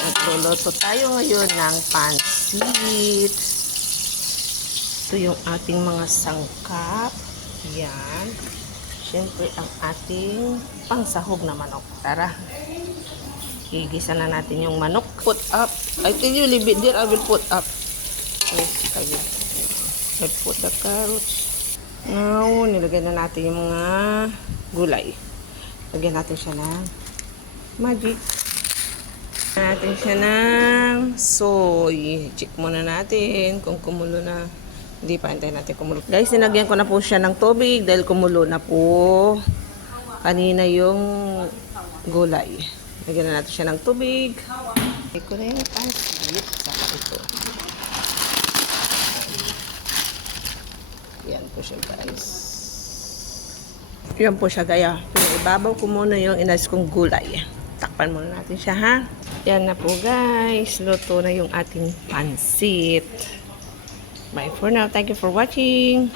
Nagluluto tayo ngayon ng pansit. Ito yung ating mga sangkap. Yan. Siyempre, ang ating pangsahog na manok. Tara. Igisa na natin yung manok. Put up. I tell you, leave it there. I will put up. Yes, I put the carrots. Now, nilagay na natin yung mga gulay. Lagyan natin siya ng magic. Natin siya ng soy. Check muna natin kung kumulo na. Hindi pa, hintayin natin kumulo. Guys, sinagyan ko na po siya ng tubig dahil kumulo na po kanina yung gulay. Lagyan na natin siya ng tubig. Lagyan ko na yung pansit. Saka ito. Yan po siya, guys. Yan po siya, gaya. Pinababaw ko muna yung inas kong gulay. Takpan muna natin siya, ha? Yan na po, guys. Luto na yung ating pansit. Bye for now. Thank you for watching.